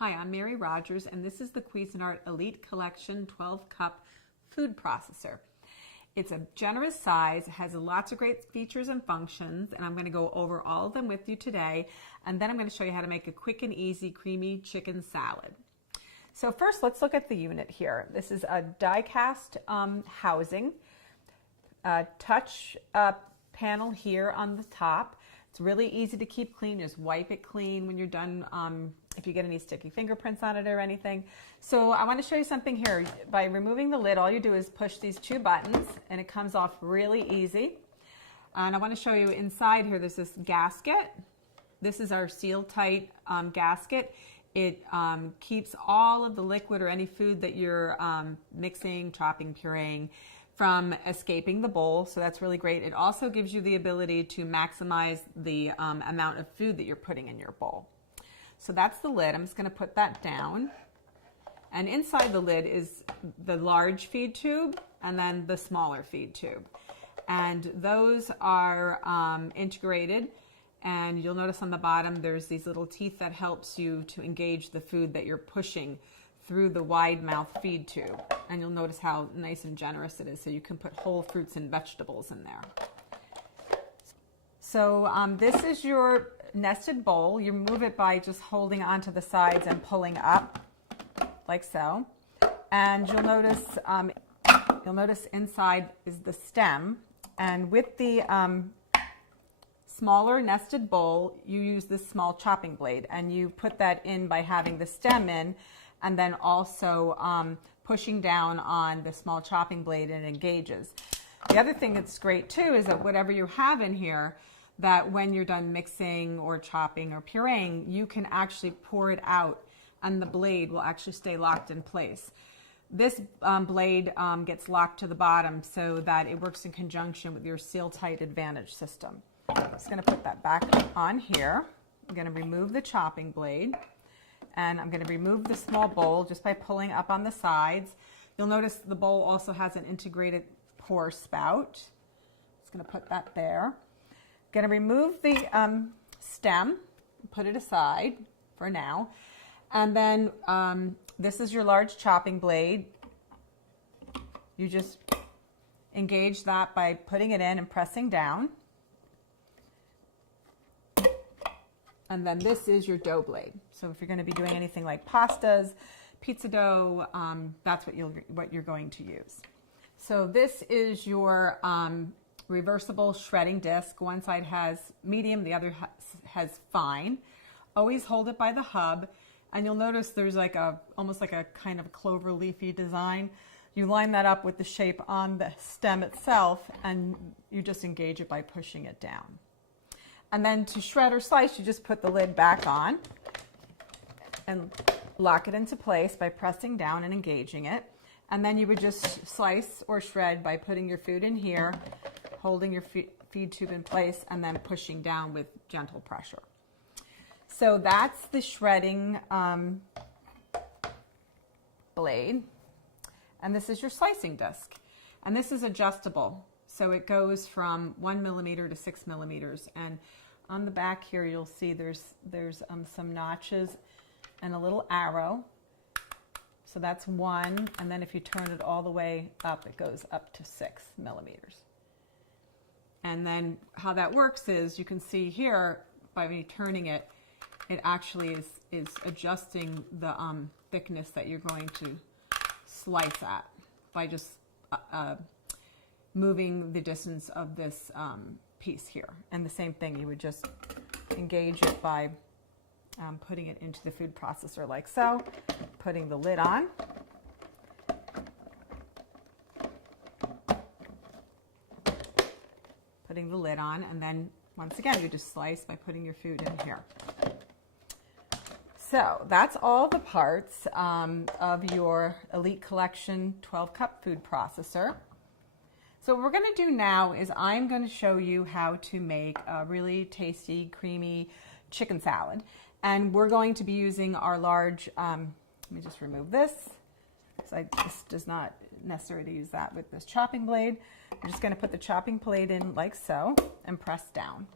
Hi, I'm Mary Rogers, and this is the Cuisinart Elite Collection 12-cup food processor. It's a generous size, it has lots of great features and functions, and I'm going to go over all of them with you today, and then I'm going to show you how to make a quick and easy creamy chicken salad. So first, let's look at the unit here. This is a die-cast housing, touch panel here on the top. It's really easy to keep clean. Just wipe it clean when you're done if you get any sticky fingerprints on it or anything. So I want to show you something here. By removing the lid, all you do is push these two buttons and it comes off really easy. And I want to show you inside here, there's this gasket. This is our seal tight gasket. It keeps all of the liquid or any food that you're mixing, chopping, pureeing from escaping the bowl, so that's really great. It also gives you the ability to maximize the amount of food that you're putting in your bowl. So that's the lid. I'm just going to put that down. And inside the lid is the large feed tube and then the smaller feed tube. And those are integrated. And you'll notice on the bottom there's these little teeth that helps you to engage the food that you're pushing through the wide mouth feed tube. And you'll notice how nice and generous it is, so you can put whole fruits and vegetables in there. So this is your nested bowl. You move it by just holding onto the sides and pulling up like so. And you'll notice inside is the stem. And with the smaller nested bowl, you use this small chopping blade, and you put that in by having the stem in and then also pushing down on the small chopping blade, and it engages. The other thing that's great too is that whatever you have in here, that when you're done mixing or chopping or pureeing, you can actually pour it out and the blade will actually stay locked in place. This blade gets locked to the bottom so that it works in conjunction with your seal tight advantage system. I'm just going to put that back on here. I'm going to remove the chopping blade. And I'm going to remove the small bowl just by pulling up on the sides. You'll notice the bowl also has an integrated pour spout. Just going to put that there. I'm going to remove the stem, put it aside for now. And then this is your large chopping blade. You just engage that by putting it in and pressing down. And then this is your dough blade. So if you're going to be doing anything like pastas, pizza dough, that's what you're going to use. So this is your reversible shredding disc. One side has medium, the other has fine. Always hold it by the hub, and you'll notice there's like almost like a kind of clover leafy design. You line that up with the shape on the stem itself, and you just engage it by pushing it down. And then to shred or slice, you just put the lid back on and lock it into place by pressing down and engaging it. And then you would just slice or shred by putting your food in here, holding your feed tube in place, and then pushing down with gentle pressure. So that's the shredding blade. And this is your slicing disc. And this is adjustable. So it goes from 1 millimeter to 6 millimeters. And on the back here, you'll see there's some notches and a little arrow. So that's 1. And then if you turn it all the way up, it goes up to 6 millimeters. And then how that works is you can see here by me turning it, it actually is adjusting the thickness that you're going to slice at by just moving the distance of this piece here. And the same thing, you would just engage it by putting it into the food processor like so, putting the lid on. Putting the lid on, and then once again, you just slice by putting your food in here. So that's all the parts of your Elite Collection 12-cup food processor. So what we're going to do now is I'm going to show you how to make a really tasty, creamy chicken salad. And we're going to be using our large, let me just remove this, because this does not necessary to use that with this chopping blade. I'm just going to put the chopping blade in like so and press down.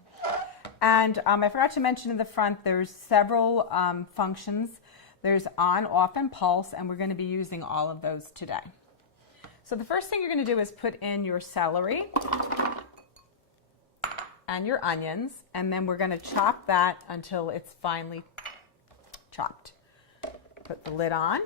And I forgot to mention in the front, there's several functions There's on, off, and pulse, and we're going to be using all of those today. So the first thing you're going to do is put in your celery and your onions, and then we're going to chop that until it's finely chopped. Put the lid on.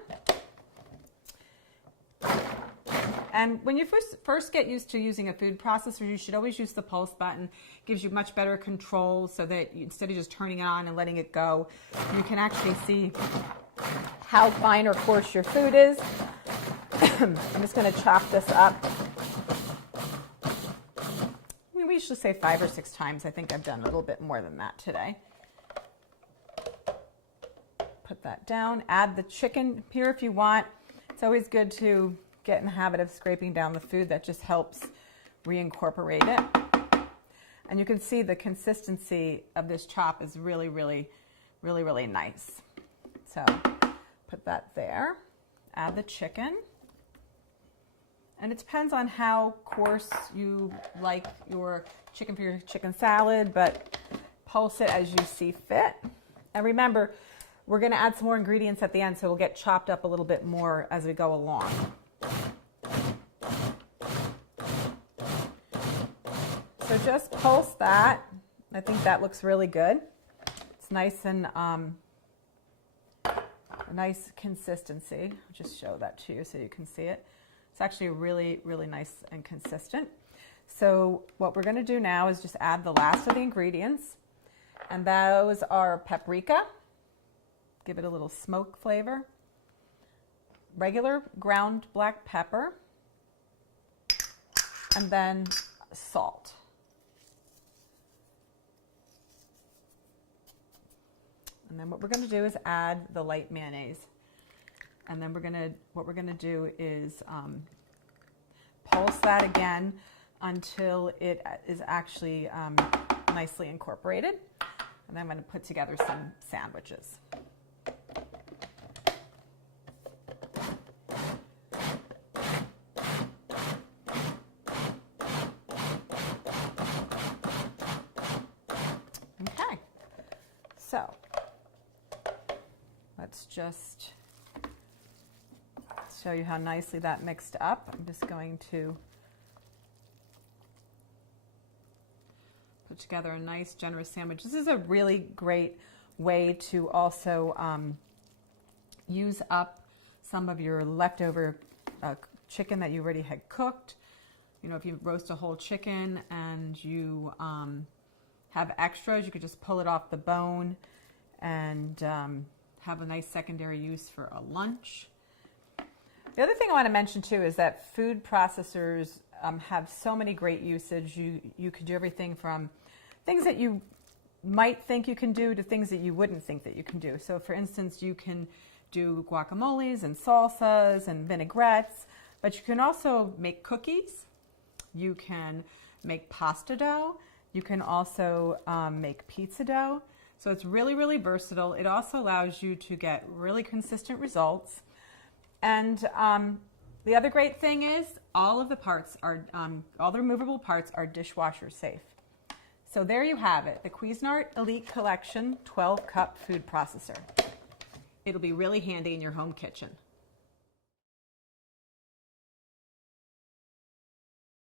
And when you first get used to using a food processor, you should always use the pulse button. It gives you much better control so that instead of just turning it on and letting it go, you can actually see how fine or coarse your food is. I'm just going to chop this up. I mean, we usually say 5 or 6 times. I think I've done a little bit more than that today. Put that down. Add the chicken here if you want. It's always good to get in the habit of scraping down the food. That just helps reincorporate it. And you can see the consistency of this chop is really, really, really, really nice. So put that there. Add the chicken. And it depends on how coarse you like your chicken for your chicken salad, but pulse it as you see fit. And remember, we're going to add some more ingredients at the end, so it'll get chopped up a little bit more as we go along. So just pulse that. I think that looks really good. It's nice and a nice consistency. I'll just show that to you so you can see it. It's actually really, really nice and consistent. So what we're going to do now is just add the last of the ingredients, and those are paprika. Give it a little smoke flavor. Regular ground black pepper, and then salt. And then what we're going to do is add the light mayonnaise. And then what we're going to do is pulse that again until it is actually nicely incorporated. And then I'm going to put together some sandwiches. Okay, so let's just show you how nicely that mixed up. I'm just going to put together a nice generous sandwich. This is a really great way to also use up some of your leftover chicken that you already had cooked. You know, if you roast a whole chicken and you have extras, you could just pull it off the bone and have a nice secondary use for a lunch. The other thing I want to mention too is that food processors have so many great usage. You could do everything from things that you might think you can do to things that you wouldn't think that you can do. So for instance, you can do guacamoles and salsas and vinaigrettes, but you can also make cookies. You can make pasta dough. You can also make pizza dough. So it's really, really versatile. It also allows you to get really consistent results. And the other great thing is all of the parts are, all the removable parts are dishwasher safe. So there you have it, the Cuisinart Elite Collection 12-cup food processor. It'll be really handy in your home kitchen.